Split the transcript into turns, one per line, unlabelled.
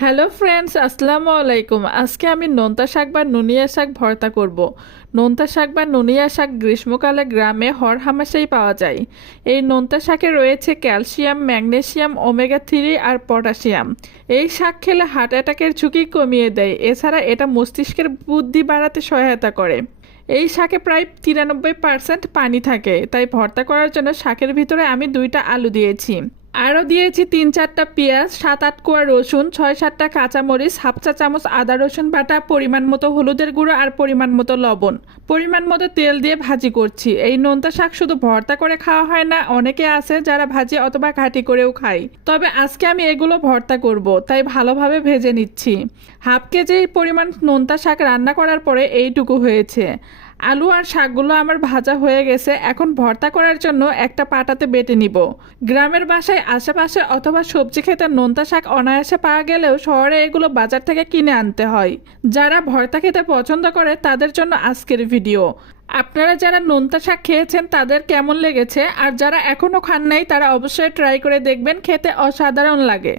Hello friends, আসসালামু আলাইকুম। আজকে আমি নোনতা শাক বা নুনিয়া শাক ভর্তা করব। নোনতা শাক বা নুনিয়া শাক গ্রীষ্মকালে গ্রামে হর হামেশাই পাওয়া যায়। এই নোনতা শাকে রয়েছে ক্যালসিয়াম, ম্যাগনেসিয়াম, ওমেগা থ্রি আর পটাশিয়াম। এই শাক খেলে হার্ট অ্যাটাকের ঝুঁকি কমিয়ে দেয়। এছাড়া এটা মস্তিষ্কের বুদ্ধি বাড়াতে সহায়তা করে। এই শাকে প্রায় তিরানব্বই পার্সেন্ট পানি থাকে। তাই ভর্তা করার জন্য শাকের ভিতরে আমি দুইটা আলু দিয়েছি। আরও দিয়েছি তিন চারটা পেঁয়াজ, সাত আট কোয়া রসুন, ছয় সাতটা কাঁচামরিচ, হাফ চা চামচ আদা রসুন বাটা, পরিমাণ মতো হলুদের গুঁড়ো আর পরিমাণ মতো লবণ। পরিমাণ মতো তেল দিয়ে ভাজি করছি। এই নোনতা শাক শুধু ভর্তা করে খাওয়া হয় না, অনেকে আছে যারা ভাজি অথবা ঘাটি করেও খায়। তবে আজকে আমি এগুলো ভর্তা করব, তাই ভালোভাবে ভেজে নিচ্ছি। হাফ কেজি পরিমাণ নোনতা শাক রান্না করার পরে এইটুকু হয়েছে। আলু আর শাকগুলো আমার ভাজা হয়ে গেছে, এখন ভর্তা করার জন্য একটা পাটাতে বেটে নিব। গ্রামের বাসায়, আশেপাশে অথবা সবজি খেতে নোনতা শাক অনায়াসে পাওয়া গেলেও শহরে এগুলো বাজার থেকে কিনে আনতে হয়। যারা ভর্তা খেতে পছন্দ করে, তাদের জন্য আজকের ভিডিও। আপনারা যারা নোনতা শাক খেয়েছেন, তাদের কেমন লেগেছে? আর যারা এখনও খান নাই, তারা অবশ্যই ট্রাই করে দেখবেন, খেতে অসাধারণ লাগে।